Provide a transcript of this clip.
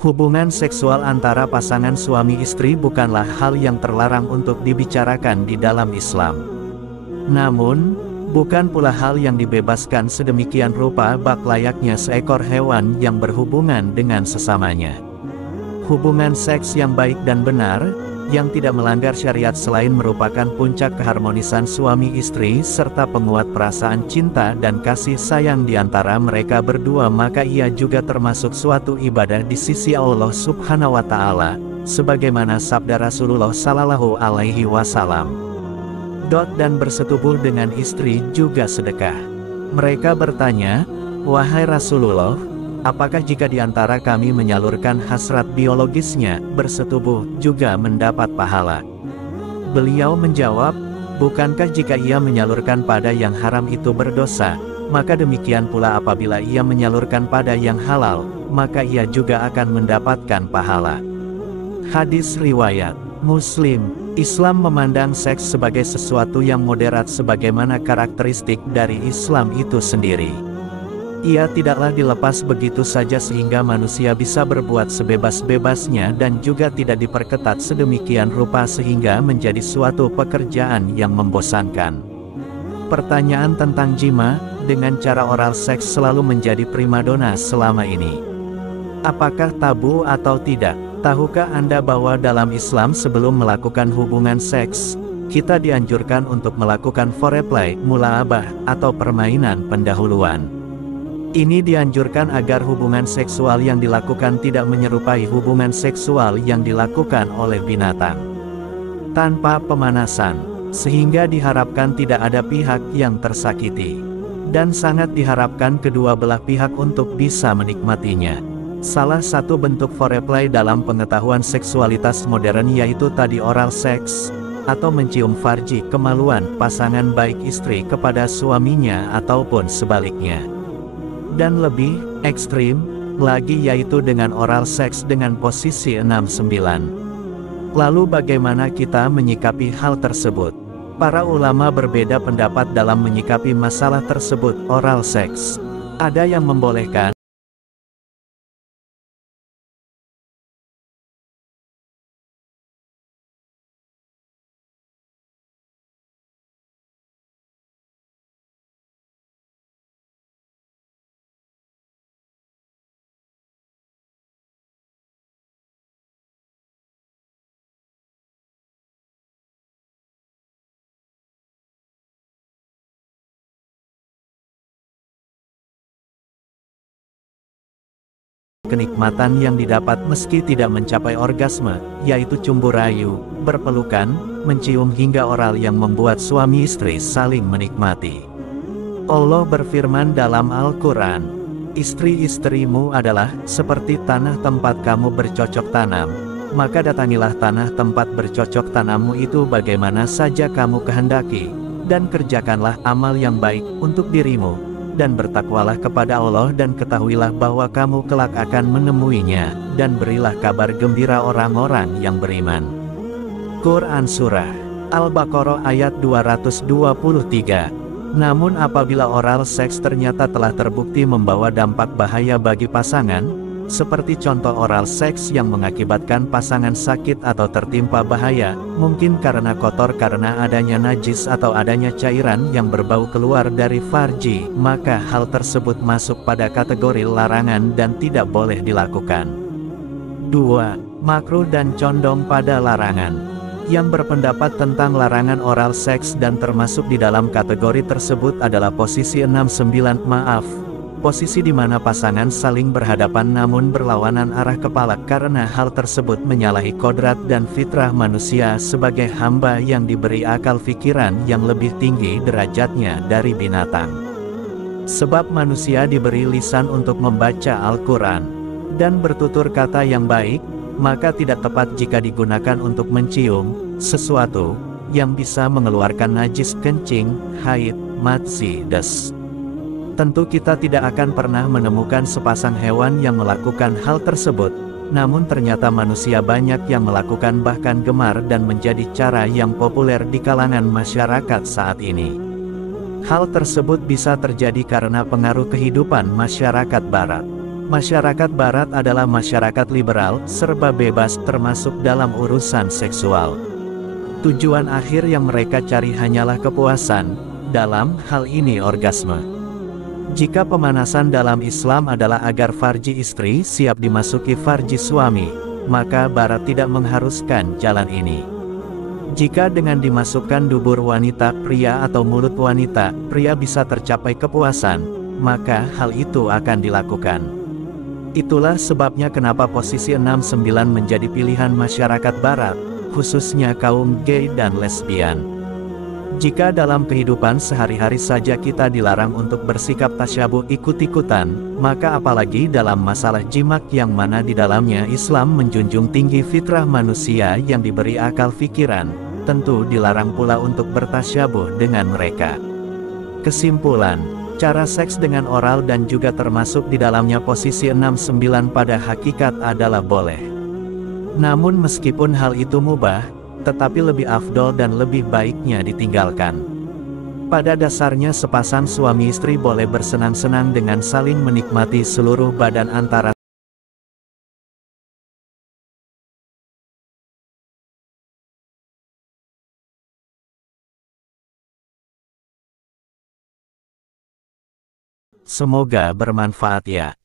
Hubungan seksual antara pasangan suami istri bukanlah hal yang terlarang untuk dibicarakan di dalam Islam. Namun, bukan pula hal yang dibebaskan sedemikian rupa bak layaknya seekor hewan yang berhubungan dengan sesamanya. Hubungan seks yang baik dan benar, yang tidak melanggar syariat selain merupakan puncak keharmonisan suami istri serta penguat perasaan cinta dan kasih sayang di antara mereka berdua, maka ia juga termasuk suatu ibadah di sisi Allah Subhanahu wa Ta'ala, sebagaimana sabda Rasulullah Sallallahu Alaihi Wasallam. Dan bersetubuh dengan istri juga sedekah. Mereka bertanya, "Wahai Rasulullah, apakah jika di antara kami menyalurkan hasrat biologisnya, bersetubuh juga mendapat pahala?" Beliau menjawab, "Bukankah jika ia menyalurkan pada yang haram itu berdosa, maka demikian pula apabila ia menyalurkan pada yang halal, maka ia juga akan mendapatkan pahala." Hadis riwayat Muslim. Islam memandang seks sebagai sesuatu yang moderat sebagaimana karakteristik dari Islam itu sendiri. Ia tidaklah dilepas begitu saja sehingga manusia bisa berbuat sebebas-bebasnya dan juga tidak diperketat sedemikian rupa sehingga menjadi suatu pekerjaan yang membosankan. Pertanyaan tentang jima dengan cara oral seks selalu menjadi primadona selama ini. Apakah tabu atau tidak? Tahukah Anda bahwa dalam Islam sebelum melakukan hubungan seks, kita dianjurkan untuk melakukan foreplay, mulaabah, atau permainan pendahuluan. Ini dianjurkan agar hubungan seksual yang dilakukan tidak menyerupai hubungan seksual yang dilakukan oleh binatang. Tanpa pemanasan, sehingga diharapkan tidak ada pihak yang tersakiti. Dan sangat diharapkan kedua belah pihak untuk bisa menikmatinya. Salah satu bentuk foreplay dalam pengetahuan seksualitas modern yaitu tadi oral sex, atau mencium farji kemaluan pasangan baik istri kepada suaminya ataupun sebaliknya. Dan lebih ekstrim lagi yaitu dengan oral seks dengan posisi 6-9. Lalu bagaimana kita menyikapi hal tersebut? Para ulama berbeda pendapat dalam menyikapi masalah tersebut oral seks. Ada yang membolehkan kenikmatan yang didapat meski tidak mencapai orgasme, yaitu cumbu rayu, berpelukan, mencium hingga oral yang membuat suami istri saling menikmati. Allah berfirman dalam Al-Quran, "Istri-istrimu adalah seperti tanah tempat kamu bercocok tanam, maka datangilah tanah tempat bercocok tanammu itu bagaimana saja kamu kehendaki, dan kerjakanlah amal yang baik untuk dirimu, dan bertakwalah kepada Allah dan ketahuilah bahwa kamu kelak akan menemuinya, dan berilah kabar gembira orang-orang yang beriman." Quran Surah Al-Baqarah ayat 223. Namun apabila oral seks ternyata telah terbukti membawa dampak bahaya bagi pasangan, seperti contoh oral seks yang mengakibatkan pasangan sakit atau tertimpa bahaya, mungkin karena kotor karena adanya najis atau adanya cairan yang berbau keluar dari farji, maka hal tersebut masuk pada kategori larangan dan tidak boleh dilakukan. 2. Makruh dan condong pada larangan. Yang berpendapat tentang larangan oral seks dan termasuk di dalam kategori tersebut adalah posisi 6-9, posisi di mana pasangan saling berhadapan namun berlawanan arah kepala karena hal tersebut menyalahi kodrat dan fitrah manusia sebagai hamba yang diberi akal pikiran yang lebih tinggi derajatnya dari binatang. Sebab manusia diberi lisan untuk membaca Al-Quran dan bertutur kata yang baik, maka tidak tepat jika digunakan untuk mencium sesuatu yang bisa mengeluarkan najis kencing, haid, madzi, des. Tentu kita tidak akan pernah menemukan sepasang hewan yang melakukan hal tersebut, namun ternyata manusia banyak yang melakukan bahkan gemar dan menjadi cara yang populer di kalangan masyarakat saat ini. Hal tersebut bisa terjadi karena pengaruh kehidupan masyarakat barat. Masyarakat Barat adalah masyarakat liberal, serba bebas termasuk dalam urusan seksual. Tujuan akhir yang mereka cari hanyalah kepuasan, dalam hal ini orgasme. Jika pemanasan dalam Islam adalah agar farji istri siap dimasuki farji suami, maka Barat tidak mengharuskan jalan ini. Jika dengan dimasukkan dubur wanita pria atau mulut wanita, pria bisa tercapai kepuasan, maka hal itu akan dilakukan. Itulah sebabnya kenapa posisi 69 menjadi pilihan masyarakat Barat, khususnya kaum gay dan lesbian. Jika dalam kehidupan sehari-hari saja kita dilarang untuk bersikap tasyabuh ikut-ikutan, maka apalagi dalam masalah jimak yang mana di dalamnya Islam menjunjung tinggi fitrah manusia yang diberi akal pikiran, tentu dilarang pula untuk bertasyabuh dengan mereka. Kesimpulan, cara seks dengan oral dan juga termasuk di dalamnya posisi 69 pada hakikat adalah boleh. Namun meskipun hal itu mubah, tetapi lebih afdol dan lebih baiknya ditinggalkan. Pada dasarnya sepasang suami istri boleh bersenang-senang dengan saling menikmati seluruh badan antara semoga bermanfaat ya.